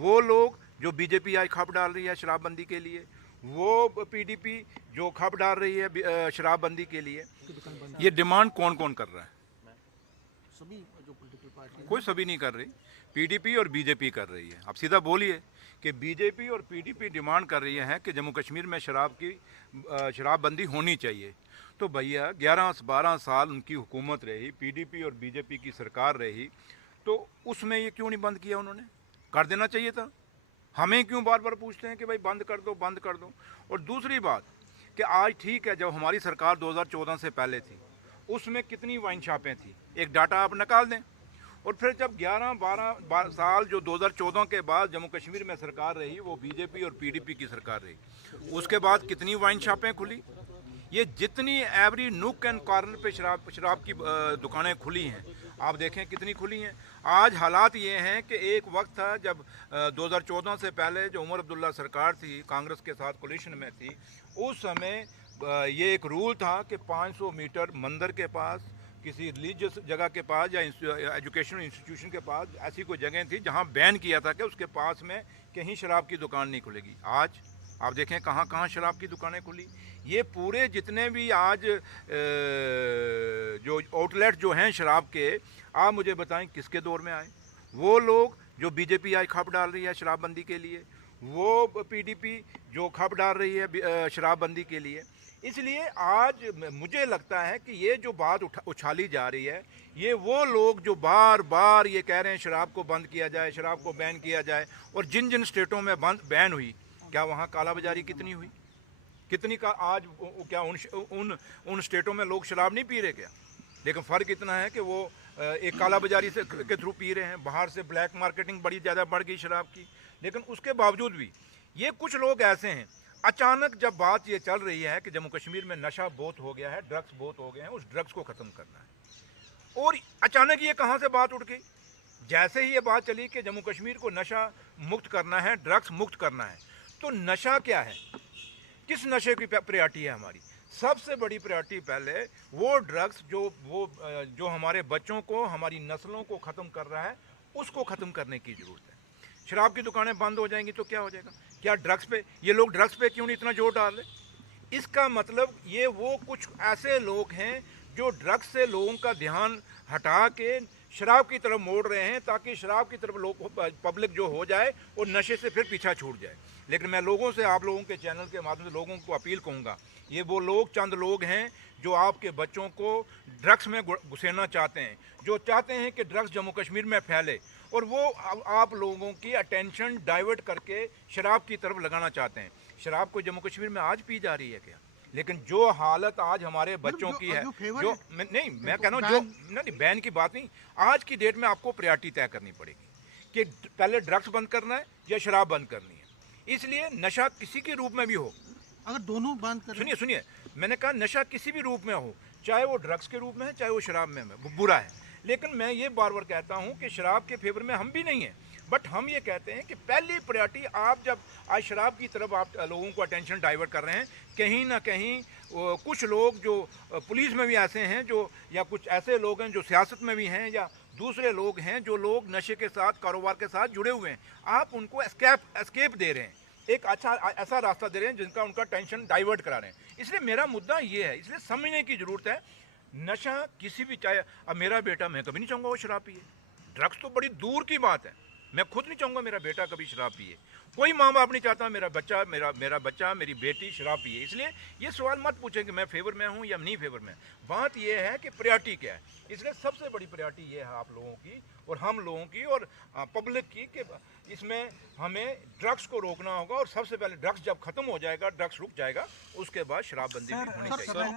वो लोग जो बीजेपी आज खप डाल रही है शराबबंदी के लिए, वो पीडीपी जो खप डाल रही है शराबबंदी के लिए, ये डिमांड कौन कौन कर रहा है? सभी जो पॉलिटिकल पार्टी कोई सभी नहीं कर रही, पीडीपी और बीजेपी कर रही है। आप सीधा बोलिए कि बीजेपी और पीडीपी डिमांड कर रही है कि जम्मू कश्मीर में शराबबंदी होनी चाहिए। तो भैया 11-12 साल उनकी हुकूमत रही, पीडीपी और बीजेपी की सरकार रही, तो उसमें ये क्यों नहीं बंद किया? उन्होंने कर देना चाहिए था। हमें क्यों बार बार पूछते हैं कि भाई बंद कर दो, बंद कर दो? और दूसरी बात कि आज ठीक है, जब हमारी सरकार 2014 से पहले थी, उसमें कितनी वाइन शॉपें थी, एक डाटा आप निकाल दें। और फिर जब 11-12 साल जो 2014 के बाद जम्मू कश्मीर में सरकार रही, वो बीजेपी और पीडीपी की सरकार रही, उसके बाद कितनी वाइन शॉपें खुली? ये जितनी एवरी नुक एंड कॉर्नर पे शराब की दुकानें खुली हैं, आप देखें कितनी खुली हैं। आज हालात ये हैं कि एक वक्त था जब 2014 से पहले जो उमर अब्दुल्ला सरकार थी, कांग्रेस के साथ कोलिशन में थी, उस समय ये एक रूल था कि 500 मीटर मंदिर के पास, किसी रिलीजियस जगह के पास या एजुकेशनल इंस्टीट्यूशन के पास ऐसी कोई जगह थी जहां बैन किया था कि उसके पास में कहीं शराब की दुकान नहीं खुलेगी। आज आप देखें कहाँ कहाँ शराब की दुकानें खुली। ये पूरे जितने भी आज जो आउटलेट जो हैं शराब के, आप मुझे बताएं किसके दौर में आए? वो लोग जो बीजेपी आज खप डाल रही है शराबबंदी के लिए, वो पीडीपी जो खप डाल रही है शराबबंदी के लिए। इसलिए आज मुझे लगता है कि ये जो बात उछाली जा रही है, ये वो लोग जो बार बार ये कह रहे हैं शराब को बंद किया जाए, शराब को बैन किया जाए, और जिन जिन स्टेटों में बैन हुई, क्या वहाँ कालाबाजारी कितनी हुई? कितनी का आज क्या उन स्टेटों में लोग शराब नहीं पी रहे क्या? लेकिन फ़र्क इतना है कि वो एक कालाबाजारी से के थ्रू पी रहे हैं। बाहर से ब्लैक मार्केटिंग बड़ी ज़्यादा बढ़ गई शराब की। लेकिन उसके बावजूद भी ये कुछ लोग ऐसे हैं, अचानक जब बात ये चल रही है कि जम्मू कश्मीर में नशा बहुत हो गया है, ड्रग्स बहुत हो गए हैं, उस ड्रग्स को ख़त्म करना है, और अचानक ये कहाँ से बात उठ गई? जैसे ही ये बात चली कि जम्मू कश्मीर को नशा मुक्त करना है, ड्रग्स मुक्त करना है, तो नशा क्या है? किस नशे की प्रायोरिटी है हमारी? सबसे बड़ी प्रायोरिटी पहले वो ड्रग्स जो हमारे बच्चों को, हमारी नस्लों को ख़त्म कर रहा है, उसको ख़त्म करने की ज़रूरत है। शराब की दुकानें बंद हो जाएंगी तो क्या हो जाएगा? क्या ड्रग्स पे ये लोग ड्रग्स पे क्यों नहीं इतना जोर डाल रहे? इसका मतलब ये वो कुछ ऐसे लोग हैं जो ड्रग्स से लोगों का ध्यान हटा के शराब की तरफ मोड़ रहे हैं, ताकि शराब की तरफ लोग पब्लिक जो हो जाए और नशे से फिर पीछा छूट जाए। लेकिन मैं लोगों से, आप लोगों के चैनल के माध्यम से लोगों को अपील करूँगा, ये वो लोग, चंद लोग हैं जो आपके बच्चों को ड्रग्स में घुसेड़ना चाहते हैं, जो चाहते हैं कि ड्रग्स जम्मू कश्मीर में फैले, और वो आप लोगों की अटेंशन डाइवर्ट करके शराब की तरफ लगाना चाहते हैं। शराब को जम्मू कश्मीर में आज पी जा रही है क्या? लेकिन जो हालत आज हमारे बच्चों की है, जो नहीं, मैं कह रहा हूँ, जो नहीं, बैन की बात नहीं, आज की डेट में आपको प्रायोरिटी तय करनी पड़ेगी कि पहले ड्रग्स बंद करना है या शराब बंद करनी है। इसलिए नशा किसी के रूप में भी हो, अगर दोनों बंद करें, सुनिए, मैंने कहा नशा किसी भी रूप में हो, चाहे वो ड्रग्स के रूप में है, चाहे वो शराब में है, वो बुरा है। लेकिन मैं ये बार बार कहता हूँ कि शराब के फेवर में हम भी नहीं हैं, बट हम ये कहते हैं कि पहली प्रायोरिटी, आप जब आज शराब की तरफ आप लोगों को अटेंशन डाइवर्ट कर रहे हैं, कहीं ना कहीं कुछ लोग जो पुलिस में भी ऐसे हैं, जो या कुछ ऐसे लोग हैं जो सियासत में भी हैं, या दूसरे लोग हैं जो लोग नशे के साथ, कारोबार के साथ जुड़े हुए हैं, आप उनको एस्केप दे रहे हैं, एक अच्छा ऐसा रास्ता दे रहे हैं जिनका उनका टेंशन डाइवर्ट करा रहे हैं। इसलिए मेरा मुद्दा ये है, इसलिए समझने की ज़रूरत है, नशा किसी भी, चाहे अब मेरा बेटा, मैं कभी नहीं चाहूँगा वो शराब पिए, ड्रग्स तो बड़ी दूर की बात है, मैं खुद नहीं चाहूँगा मेरा बेटा कभी शराब पिए, कोई माँ बाप नहीं चाहता मेरा बच्चा मेरी बेटी शराब पिए। इसलिए ये सवाल मत पूछें कि मैं फेवर में हूँ या नहीं फेवर में। बात ये है कि प्रायोरिटी क्या है। इसलिए सबसे बड़ी प्रायोरिटी ये है आप लोगों की और हम लोगों की और पब्लिक की, कि इसमें हमें ड्रग्स को रोकना होगा, और सबसे पहले ड्रग्स जब खत्म हो जाएगा, ड्रग्स रुक जाएगा, उसके बाद शराबबंदी भी होनी चाहिए।